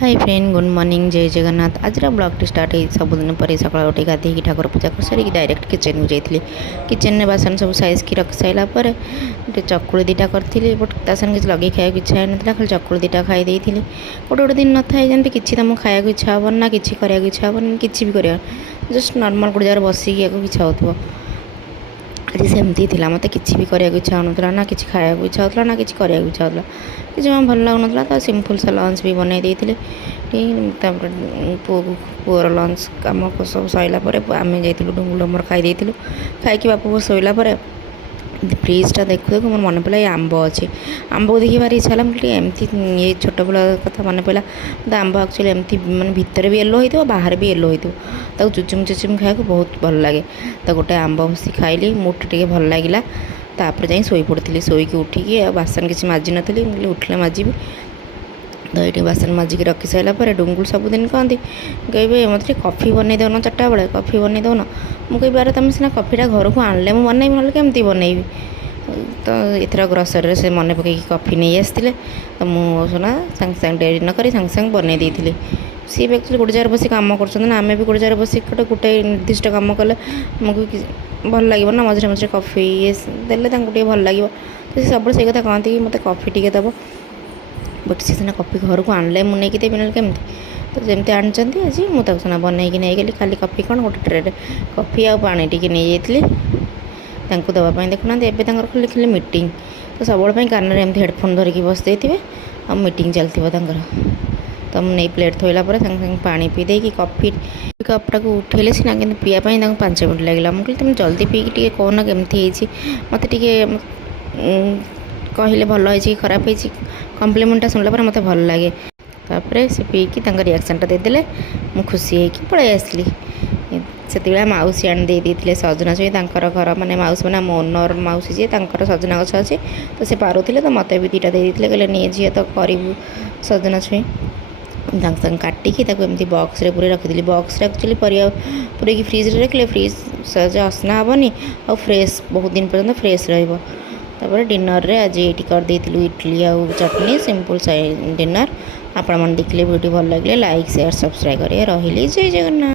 Hi friend good morning जय जगन्नाथ आज blog start है सबुदिन पर सकाल उठे गाधे ठाकुर पूजा कर सारी डायरेक्ट किचन को जाइए किचन में बासन सब साइज की रखी सारा पर चकुड़ी दीटा करी बट तासन किसी लगे खाया इच्छा ना खाली चकुड़ी दीटा खाई गोटे गोटे दिन न थाए जमी कि तुमको खाया इच्छा हेन ना कि इच्छा हेन कि भी कर जस्ट नॉर्मल गोटे जगह बसिक इच्छा हो आज सेमती थी मत कि इच्छा हो ना कि खाया इच्छा होता ना कि इच्छा होता कि जमा भल लगुन तो सिंपल सा लंच भी बनई देते पुअर लंच कम सब सैलापर आम जाइलु डुंगुल मोर खाई खाई बापू शोला फ्रिजटा देखु देखु मोर मन पड़ा ये आंब अच्छे आंब को देखिए भारी इच्छा मुझे एमती ये छोट पिला कथा मन पड़ा तो आंब एक्चुअली एमती मैंने भितर भी येलो हो बाहर भी येलो हो चुचुम चुचुम खाया बहुत भल लगे तो गोटे आंब बसी खाइली मुठ टे भल लगे तापर जाई शोई पड़ी शोईकी उठिकी बासन किसी माजी नी उठले माजिबी तो ये बासन माजिक रखी सारापर डुंगुल सबुदिन कहती कहे मत कफी बनई दौन 4टा बेले कफी बनई दौन मुझे अरे तुम सीना कफीटा घर को आनले मुझे बनईबी ना केमती बनईबी तो इथर ग्रोसरी से मन पकई कफी नहीं आसते तो मुझे सांगे सांगे डेरी न कर सांगे सांगे बनई देती सी भी एक्चुअली गोटे जगह बस कम कर आम भी गोटे जगह बस गोटे निर्दिष्ट कम कले आमको भल लगे ना मझे मझे कफी ये देते भल लगे तो सब से कथा कहती कि मत कफी टी दब बट सी सीना कफी घर को आनले मुझे नहीं देवी ना केमती तो जमती आनी आज मुझे सीना बनईकी नहीं गली खाली कफी कौन गोटे ट्रे कफी आ पानी टी नहीं जाती देवाई देखुना एवं खाली खाली मीटिंग तो सब कान में एमती हेडफोन धरिकी बस देते आ मीटिंग चलती तो मुझे प्लेट थोड़ा पर संगे पानी पी देकी कफी कपटा को उठेले सीना कि पीवाई 5 मिनट लगे मुझे तुम जल्दी पीकी कौन केमती मत कहले भल हो खराब हो कम्प्लीमेंटा शुणला पर मत भल लगे तापर से पीकी रिएक्शनटा देदेले मु खुशी होगी पलि आसली से मौसी आनी देते सजना छुई घर माने मौसी मैंने मो ओनर मौसी जी सजना गछ अच्छे तो से पारुले तो मत भी 2टा देते कहले नहीं झील तो करूँ सजना छुई संगे काटिकी एमती बक्स पूरे रखी बक्स एक्चुअली परिया पूरे फ्रिज रखिले फ्रिज सहज असना हेनी आ फ्रेश बहुत दिन पर्यटन फ्रेश रही डिनर रे आज ये करदे इडली आ चटनी सिंपल डिनर आपण मैंने देखिले वीडियो भल लगे लाइक शेयर सब्सक्राइब करें रही जय जगन्नाथ।